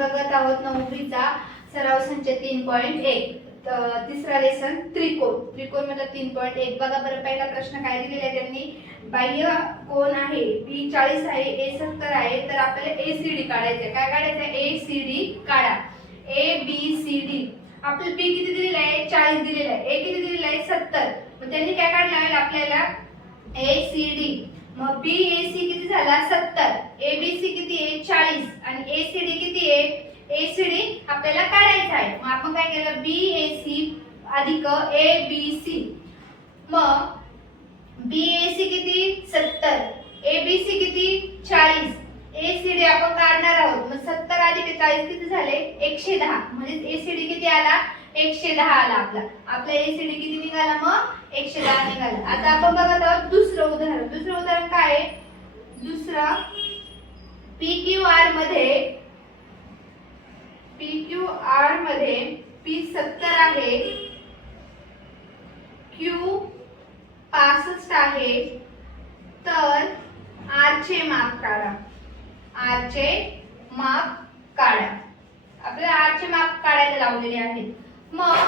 आपण बघत आहोत 9वीचा सराव संच 3.1 तिसरा लेसन त्रिकोण मतलब 3.1 बघा बरं. पहिला प्रश्न काय दिलेला आहे त्यांनी, बाह्य कोन आहे बी 40 आहे ए 70 आहे, तर आपल्याला एसीडी काढायचं आहे. काय काढायचं आहे? एसीडी काढा. A B C D. आपल्याला बी किती दिलेला आहे? 40 दिलेला आहे. ए किती दिलेला आहे? 70. मग त्यांनी काय काढलं आहे आपल्याला? एसीडी. मग बी ए सी किती झाला? 70. ए बी सी किती आहे? 40 आणि एसीडी किती आहे? एसीडी आपल्याला काढायचा आहे. मग आपण काय केलं? बी ए सी अधिक ए बी सी. मग बी ए सी किती? 70. ए बी सी किती? 40. एसीडी आपण काढणार आहोत. मग 70 अधिक 40 किती झाले? 110. म्हणजे एसीडी किती आला? 110 आला आपला. आपला एसीडी किती निघाला? मग 110 निघाला. आता आपण बघत आहोत दुसरं उदाहरण. दुसरं उदाहरण काय आहे? दुसरं PQR मध्ये P 70 आहे, Q 65 आहे, तर R चे माप काढा. R चे माप काढा. आपल्याला R चे माप काढायला लावलेले आहेत. मग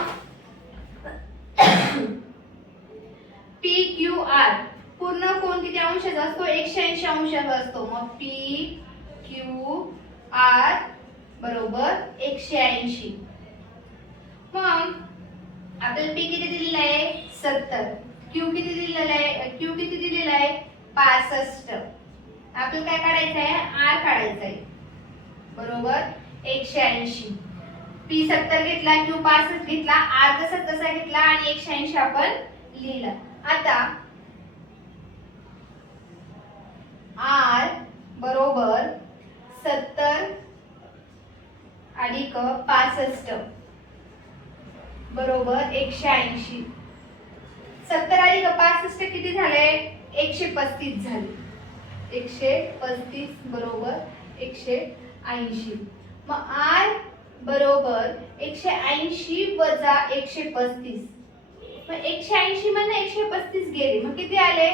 PQR पूर्ण कोन किती अंशाचा असतो? 180 अंशाचा असतो. मग PQR बरोबर 180. मग आपल्याला P किती दिलेला आहे? 70. Q किती दिलेला आहे? Q किती दिलेला आहे? 65. आपल्याला काय काढायचं आहे? R काढायचं आहे. बरोबर 180. P 70 घेतला, Q 65 घेतला, R तसा घेतला आणि 180 आपण लिहिला. आता R बरोबर 70 अधिक 65 बरोबर 180. 70 अधिक 65 किती झाले? 135 झाले. 135 बरोबर 180. मग R बरोबर 180 वजा 135. मग 180 मधून 135 गेले, मग किती आले?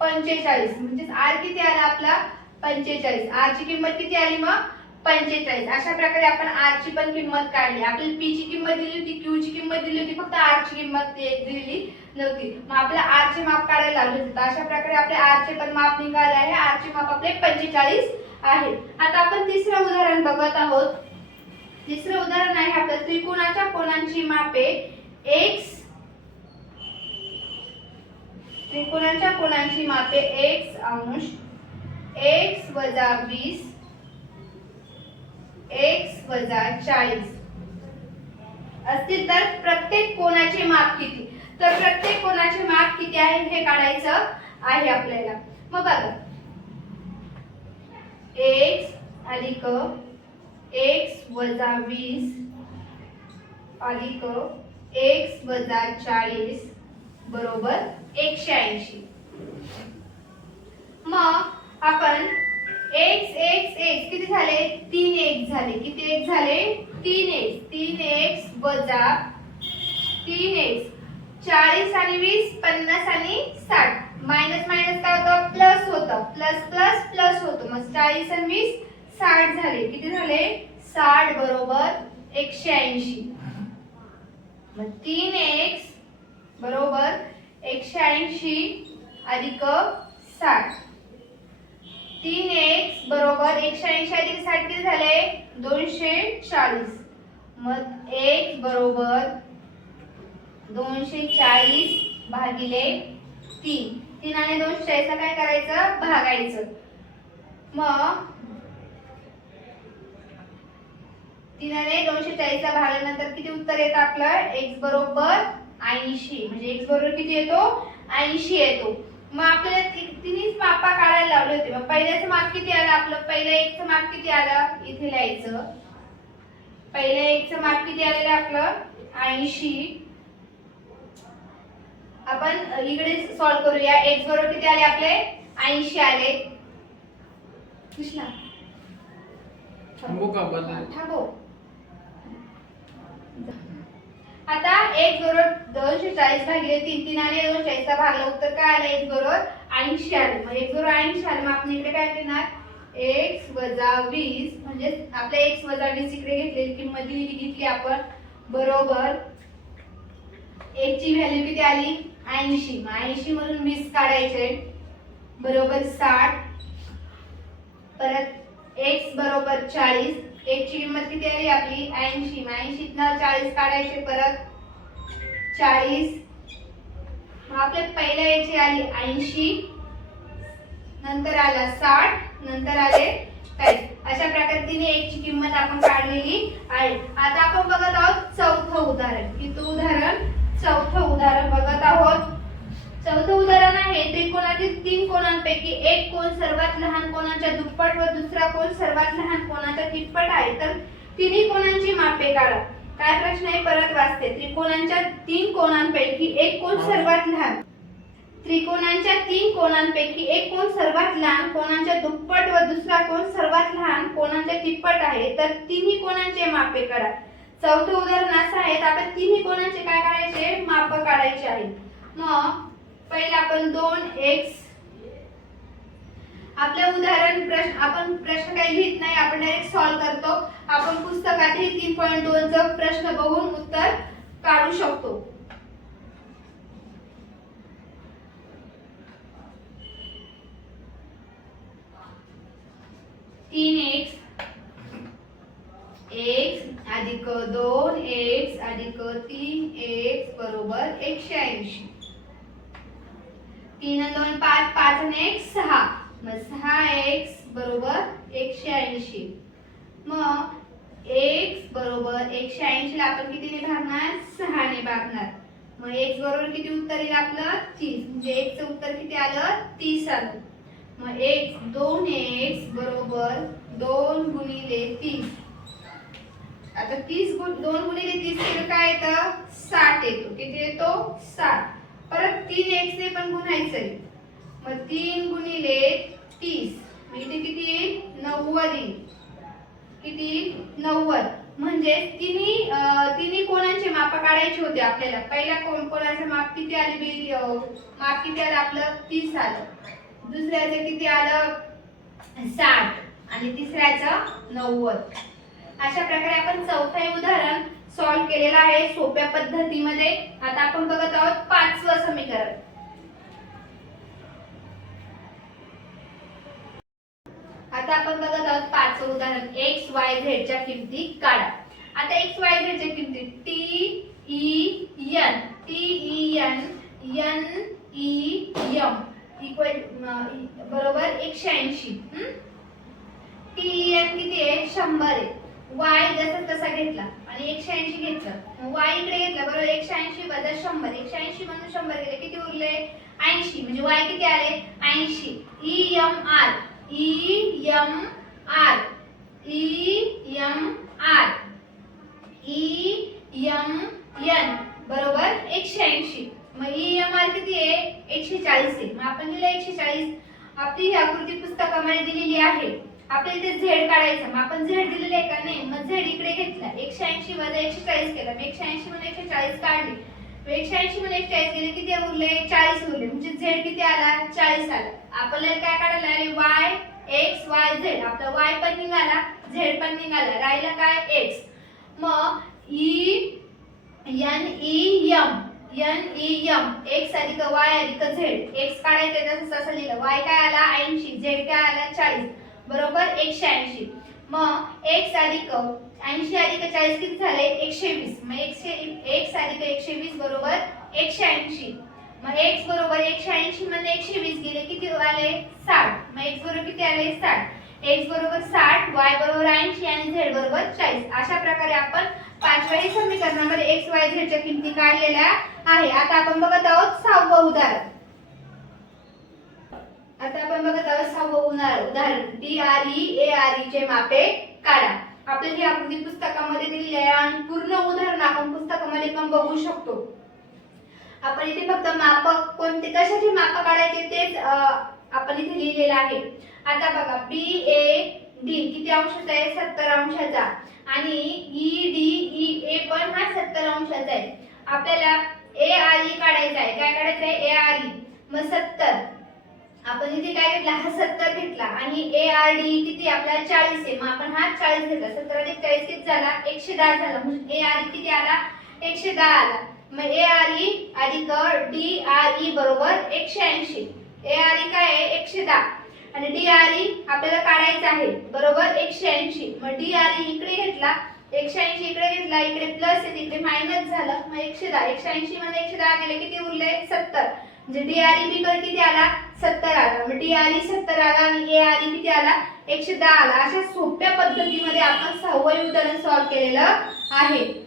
45. म्हणजे R किती आला आपला? 45. R ची किंमत किती आली? मग 45. अशा प्रकारे आपण R ची पण किंमत काढली. आपल्याला P ची किंमत दिली होती, Q ची किंमत दिली होती, फक्त R ची किंमत दिलेली नव्हती. मग आपल्याला R चे माप काढायला लागले होते. अशा प्रकारे आपले R चे पण माप निघाले आहे. R चे माप आपले 45 आहे. आता आपण तिसरं उदाहरण बघत आहोत. तिसरं उदाहरण आहे आपल्या त्रिकोणाच्या कोनांची मापे x. त्रिकोणाच्या कोनांची मापे x अंश, x वजा 20, x वजा 40 असतील तर प्रत्येक कोनाचे माप किती? तर प्रत्येक कोनाचे माप किती आहे हे काढायचं आहे आपल्याला. मग बघा, x अधिक x वजा 20 अधिक x वजा 40 बरोबर 180. मग आपण x किती झाले? 3x झाले. किती x झाले? 3x. 3x वजा 3x 40 आणि 20 50 आणि 60. मायनस मायनस काय होतं? प्लस होतं. प्लस प्लस प्लस होतं. मग 40 आणि 20 60 झाले. किती झाले? 60 बरोबर 180. मग 3x बरोबर 180 अधिक 60. 3x बरोबर 180 अधिक 60 किती झाले? 240. मग x बरोबर 240 भागिले 3. 3 आणि 240 काय करायचं? भागायचं. मग 3 आणि 240 ला भागल्यानंतर किती उत्तर येतं आपलं? x बरोबर 80. म्हणजे x बरोबर किती येतो? 80 येतो. मग आपल्याला तिन्हीच मापा काढायला लावले होते. मग पहिल्याचं माप किती आलं आपलं? पहिल्या x चं माप किती आलं? इथे लिहायचं. पहिल्या x चं माप किती आलेलं आपलं? 80. आपण इकडे सॉल्व करूया. x बरोबर किती आले आपले? 80 आले. कृष्णा थांबू का? थांबो. आता x बरोबर 240 भागिले 3. 3 आणि 240 चा भागला उत्तर काय आलं? x बरोबर 80 आले. मग x बरोबर 80 आले. मग आपण इकडे काय करणार? x वजा 20 म्हणजे आपल्या x वजा 20 इकडे घेतलेली किंमत घेतली आपण बरोबर x ची व्हॅल्यू किती आली 80. मग 80 मधून 20 काढायचे बरोबर 60. परत x बरोबर 40. x ची किंमत किती आली आपली 80. मग 80 तनं 40 काढायचे परत 40. मग आपल्या पहिल्या याची आली 80, नंतर आला 60, नंतर आले 40. अशा प्रकारे तिने x ची किंमत आपण काढलेली आहे. आता आपण बघत आहोत चौथं उदाहरण. किती उदाहरण चौथं उदाहरण बघत आहोत. चौथं उदाहरण आहे त्रिकोणातील तीन कोणांपैकी एक कोन सर्वात लहान कोनाच्या दुप्पट व दुसरा कोन सर्वात लहान कोनाच्या तिप्पट आहे, तर तिन्ही कोनांची मापे काढा. काय प्रश्न आहे परत वाचते. त्रिकोणांच्या तीन कोनांपैकी एक कोन सर्वात लहान त्रिकोणांच्या तीन कोनांपैकी एक कोन सर्वात लहान कोनाच्या दुप्पट व दुसरा कोन सर्वात लहान कोनाच्या तिप्पट आहे, तर तिन्ही कोनांचे मापे काढा. चौथं उदाहरण असं आहे. आपण तिन्ही कोनांचे काय करायचे माप काढायचे आहे. मग पहिला आपण 2x आपल्या उदाहरण आपण प्रश्न काही लिहित नाही, आपण डायरेक्ट सॉल्व करतो. आपण पुस्तकातही 3.2 चा प्रश्न बघून उत्तर काढू शकतो. x अधिक 2x अधिक 3x बरोबर 180. 3 आणि 2 5, 5 आणि 1 6. मग 6x बरोबर 180. मग x बरोबर 180 ला आपण कितीने भागणार 6 ने भागणार. मग x बरोबर किती उत्तर येईल आपलं 30. म्हणजे x चं उत्तर किती आलं 30 आलं. मग x 2x बरोबर 2 गुणिले 30. आता 30 2 गुणिले 30 केलं काय येतं 60 येतो. किती येतो 60. परत 3x ने पण गुणायचंय. मग 3 गुणिले 30 मग इथे किती येईल 90 येईल. किती 90. म्हणजे तिन्ही कोणांचे माप काढायचे होते आपल्याला. पहिल्या कोणाचं माप किती आले माप किती आलं आपलं 30 आलं. दुसऱ्याचं किती आलं 60 आणि तिसऱ्याचं 90. अशा प्रकारे आपण चौथं उदाहरण सॉल्व केलेलं आहे सोप्या पद्धतीमध्ये. आता आपण बघत आहोत पाचवं समीकरण. आता आपण बघत आहोत पाचवं उदाहरण. x y z च्या किमती काढा. आता x y z च्या किमती t e n n e m equal बरोबर 180. t e n किती आहे 100 आहे. y जसा तसा घेतला आणि 180 घेतलं. y इकडे घेतला बरोबर 180 वजा 100. 180 मधून 100 गेले किती उरले 80. म्हणजे y किती आले 80. e m r बरोबर 180. मग e m r किती आहे 140 आहे. मग आपण लिहिलं 140. आपली ही आकृती पुस्तकामध्ये दिलेली आहे. आपल्याला इथे z काढायचं. मग आपण z दिलेलं आहे का नाही. मग z इकडे घेतला 180 वजा 140 केला. मग 180 मधून 140 काढले. 180 मधून 140 गेले किती उरले 40 उरले. म्हणजे z किती आला 40 आला. आपल्याला काय काढायला आहे y x y z. आपला y पण निघाला z पण निघाला. राहिला काय x. मग n e m x अधिक y अधिक z. x काढायचं तसं तसं लिहिलं. y काय आला 80, z काय आला 40 बरोबर 180. मग x अधिक 80 अधिक 40 किती झाले 120. मग x अधिक 120 बरोबर 180. मग x बरोबर 180 मध्ये 120 गेले किती आले 60. मग x बरोबर किती आले 60. x बरोबर 60, y बरोबर 80 आणि z बरोबर 40. अशा प्रकारे आपण पाचव्या समीकरणामध्ये x y z च्या किमती काढलेल्या आहे. आता आपण बघत आहोत सहावं उदाहरण. आता आपण बघत आहोत सहावं उदाहरण. DRE चे मापे काढा. आपल्याला ही आकृती पुस्तकामध्ये दिलेली आहे आणि पूर्ण उदाहरण आपण पुस्तकामध्ये पण बघू शकतो. आपण इथे फक्त माप कोणते कशाचे माप काढायचे तेच आपण इथे लिहिलेलं आहे. आता बघा BAD किती अंशाचा आहे 70 अंशाचा आणि EDE पण हा 70 अंशाचा आहे. आपल्याला ARE काढायचा आहे. काय काढायचं आहे ARE. मग 70 आपण इथे काय घेतला, हा 70 घेतला आणि ARD किती आपल्याला 40 आहे, मग आपण हा 40 घेतला. 70 अधिक 40 किती झाला, 110 झाला. म्हणजे ARD किती आला, 110 आला. मग ARE अधिक DRE बरोबर 180. ARE काय आहे, 110 आणि DRE आपल्याला काढायचा आहे बरोबर 180. मग DRE इकडे घेतला, 180 इकडे घेतला, इकडे प्लस आहे तिकडे मायनस झालं. मग 110, 180 मध्ये 110 गेले किती उरले, 70. म्हणजे DRE बी कडे किती आला, 70 आला. मग DRE 70 आला आणि ARE किती आला, 110 आला. अशा सोप्या पद्धतीमध्ये आपण 6वे उदाहरण सॉल्व्ह केलेलं आहे.